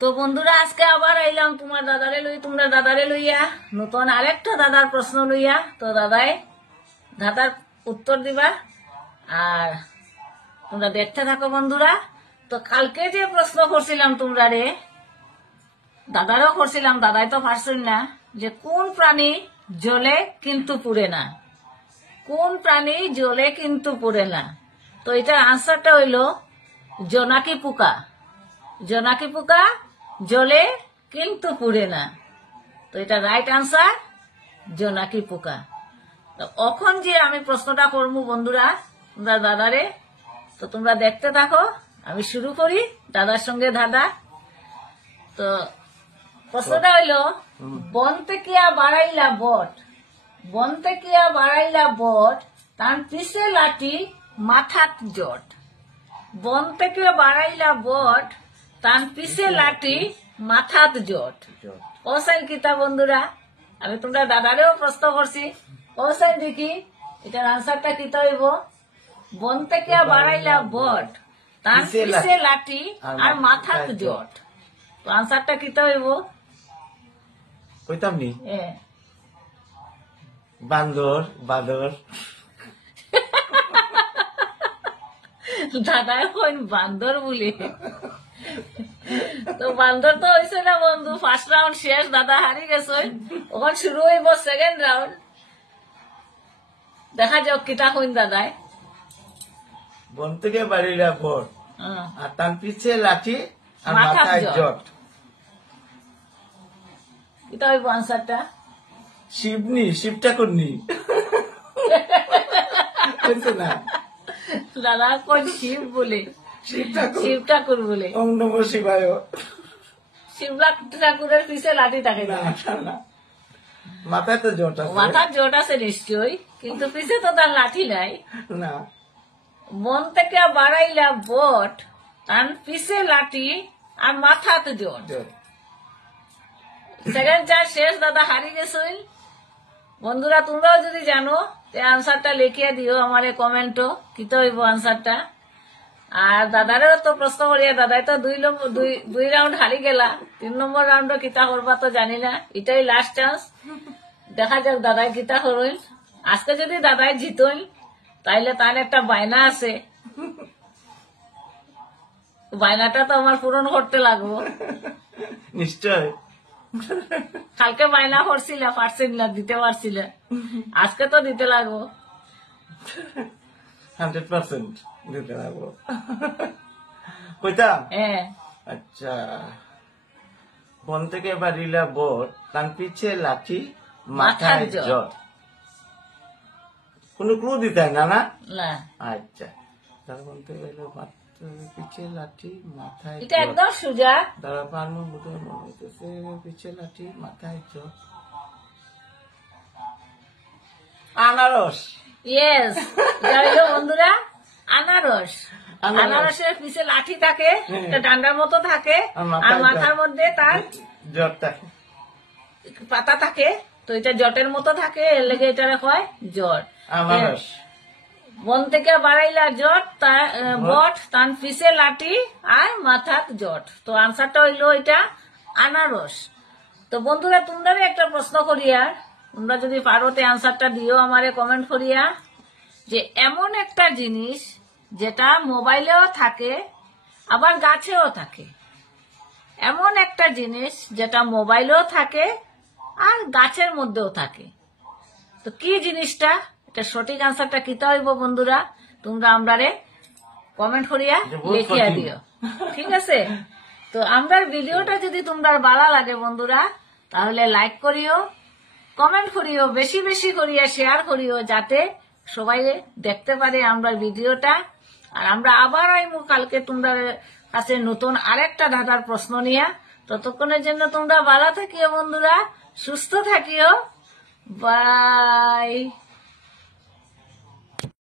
তো বন্ধুরা আজকে আবার আইলাম তোমার দাদারে লই, তোমরা দাদারে লইয়া নতুন আরেকটা দাদার প্রশ্ন লইয়া। তো দাদার উত্তর দিবা আর তোমরা দেখতে থাকো বন্ধুরা। তো কালকে যে প্রশ্ন করছিলাম তোমরা রে, দাদারও করছিলাম, দাদাই তো পারছেন না, যে কোন প্রাণী জলে কিন্তু পুড়ে না, কোন প্রাণী জলে কিন্তু পুড়ে না। তো এটার আনসারটা হইল জোনাকি পোকা। জোনাকি পোকা জলে কিন্তু পুড়ে না। তো এটা রাইট আনসার জোনাকি পোকা। তো এখন যে আমি প্রশ্নটা করবো বন্ধুরা তোমরা দাদারে, তো তোমরা দেখতে থাকো। আমি শুরু করি দাদার সঙ্গে দাদা। তো প্রশ্নটা হইল, বন থেকে বাড়াইলা বট, বন থেকে বাড়াইলা বট, তার পিছে লাঠি মাথাত জট। বন থেকে বাড়াইলা বট, তার পিছে লাঠি মাথাত জট। ওসাইন কিতা বন্ধুরা, আমি তোমরা দাদারেও প্রশ্ন করছি, ওসাইন দেখি এটার আনসারটা কিতা হইব। বন থেকে বাড়াইলা বট, তার পিছে লাঠি আর মাথাত জট। তো আনসারটা কিতা হইব? কইতাম নি বান্দর বাদর। দাদা এখন বান্দর বলি। তো বান্দর তো হয়েছে না বন্ধু, ফার্স্ট রাউন্ড শেষ, দাদা হারি গেছে। ওখান শুরু হইব সেকেন্ড রাউন্ড। দেখা যাক কিতা কইন দাদায়। বন থেকে বাড়িরা ভোর আর তার পিছে লাঠি আর মাথায় জট। কিতা হইব আনসারটা? শিবনি, শিব ঠাকুরনি। না দাদা কোন শিব বলে, শিব ঠাকুর বলে। ওম নমঃ শিবায়। শিব ঠাকুরের পিছে লাঠি থাকে না, মাথায় তো জট আছে। মাথার জট আছে নিশ্চয়ই, কিন্তু পিছে তো তার লাঠি নাই না। বন থেকে বাড়াইলা বট, তার পিছে লাঠি আর মাথাত জট। সেকেন্ড চার শেষ, দাদা হারি গেছই। বন্ধুরা তোমরাও যদি জানো আনসারটা লিখিয়ে দিও আমার কমেন্টও, কিতা হইব আনসারটা। আর দাদারও তো প্রশ্ন করিয়া, দাদাই তো দুই রাউন্ড হারি গেলা, 3 নম্বর রাউন্ডও কিতা করবা তো জানি না, এটাই লাস্ট চান্স। দেখা যাক দাদাই কিতা করইল। আজকে যদি দাদাই জিতইল তাইলে তার একটা বায়না আছে, বায়নাটা তো আমার পূরণ করতে লাগবো নিশ্চয়। কালকে বায়না করছিল, পারছিল না, দিতে পারছিল, আজকে তো দিতে লাগবো 100% দিতে লাগবো। কইতাম আচ্ছা, বন থেকে বাড়িলা বট, তার পিছে লাঠি মাথায় জট। কোন ক্লু দিতে না? না আচ্ছা, তার বন থেকে পিছে লাঠি মাথায়, এটা একদম সোজা। দাঁড়া পারবো মনে হইতেছে, পিছে লাঠি মাথায় জট। আনারস। ইয়েস, এটা বন্ধুরা আনারস। আনারসের পিছে লাঠি থাকে, একটা ডান্ডার মতো থাকে, আর মাথার মধ্যে তার জট থাকে, পাতা থাকে। তো এটা জটের মতো থাকে, এর লেগে এটা হয় জট। আনারস। বন থেকে বাড়াইলা জট, বট, তার পিছে লাঠি আর মাথাত জট। তো আনসারটা হইলো এটা আনারস। তো বন্ধুরা তোমরা একটা প্রশ্ন করিয়া, তোমরা যদি পারো তে আনসারটা দিও আমারে কমেন্ট করিয়া, যে এমন একটা জিনিস যেটা মোবাইলেও থাকে আবার গাছেও থাকে। এমন একটা জিনিস যেটা মোবাইলেও থাকে আর গাছের মধ্যেও থাকে। তো কি জিনিসটা? এটা সঠিক আনসারটা কিতা হইব বন্ধুরা, তোমরা আমরারে কমেন্ট করিয়া লিখিয়া দিও, ঠিক আছে? তো আমরার ভিডিওটা যদি তোমরা ভালো লাগে বন্ধুরা, তাহলে লাইক করিও, কমেন্ট করিও, বেশি বেশি করিয়া শেয়ার করিও, যাতে সবাই দেখতে পারে আমরা ভিডিওটা। আর আমরা আবার আইমু কালকে তোমরা কাছে নতুন আরেকটা দাদার প্রশ্ন নিয়া। ততক্ষণের জন্য তোমরা ভালো থাকিও বন্ধুরা, সুস্থ থাকিও, বাই।